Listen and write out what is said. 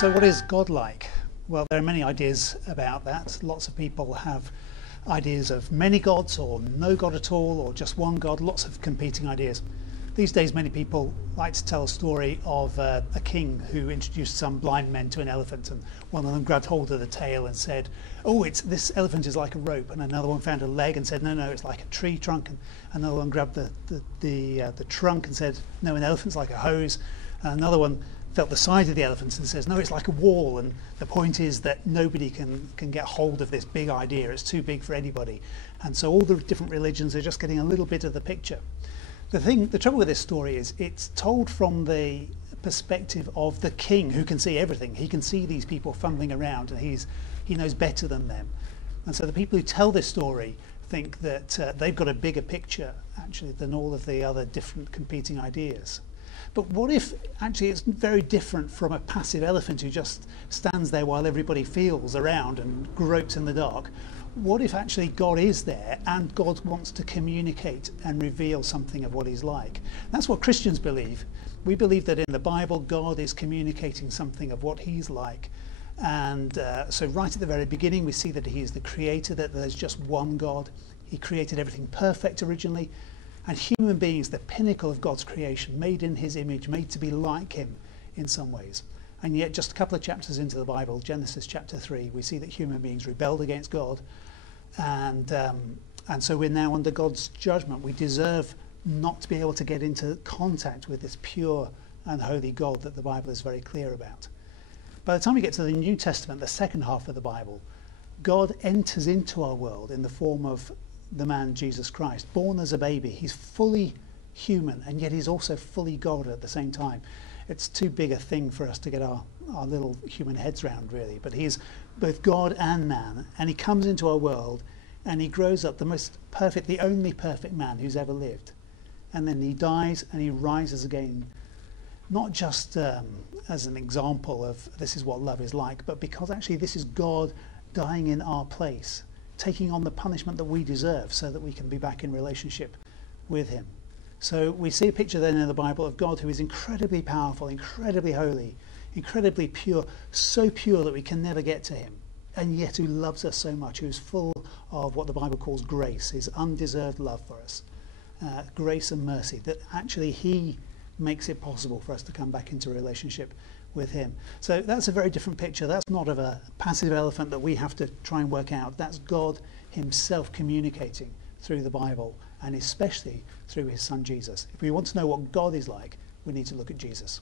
So what is God like? Well, there are many ideas about that. Lots of people have ideas of many gods or no God at all or just one God, lots of competing ideas. These days many people like to tell a story of a king who introduced some blind men to an elephant, and one of them grabbed hold of the tail and said, "Oh, this elephant is like a rope," and another one found a leg and said, "No, it's like a tree trunk," and another one grabbed the trunk and said, "No, an elephant's like a hose," and another one felt the side of the elephant and says, "No, it's like a wall." And the point is that nobody can get hold of this big idea. It's too big for anybody. And so all the different religions are just getting a little bit of the picture. The trouble with this story is it's told from the perspective of the king, who can see everything. He can see these people fumbling around, and he knows better than them. And so the people who tell this story think that they've got a bigger picture actually than all of the other different competing ideas. But what if actually it's very different from a passive elephant who just stands there while everybody feels around and gropes in the dark? What if actually God is there and God wants to communicate and reveal something of what he's like? That's what Christians believe. We believe that in the Bible God is communicating something of what he's like. And so right at the very beginning we see that he is the creator, that there's just one God. He created everything perfect originally. And human beings, the pinnacle of God's creation, made in his image, made to be like him in some ways. And yet just a couple of chapters into the Bible, Genesis chapter 3, we see that human beings rebelled against God. And so we're now under God's judgment. We deserve not to be able to get into contact with this pure and holy God that the Bible is very clear about. By the time we get to the New Testament, the second half of the Bible, God enters into our world in the form of the man Jesus Christ, born as a baby. He's fully human, and yet he's also fully God at the same time. It's too big a thing for us to get our little human heads round, really. But he's both God and man, and he comes into our world, and he grows up the most perfect, the only perfect man who's ever lived. And then he dies, and he rises again, not just as an example of this is what love is like, but because actually this is God dying in our place, taking on the punishment that we deserve so that we can be back in relationship with him. So we see a picture then in the Bible of God who is incredibly powerful, incredibly holy, incredibly pure, so pure that we can never get to him, and yet who loves us so much, who is full of what the Bible calls grace, his undeserved love for us, grace and mercy, that actually he makes it possible for us to come back into a relationship with him. So that's a very different picture. That's not of a passive elephant that we have to try and work out. That's God himself communicating through the Bible, and especially through his son Jesus. If we want to know what God is like, we need to look at Jesus.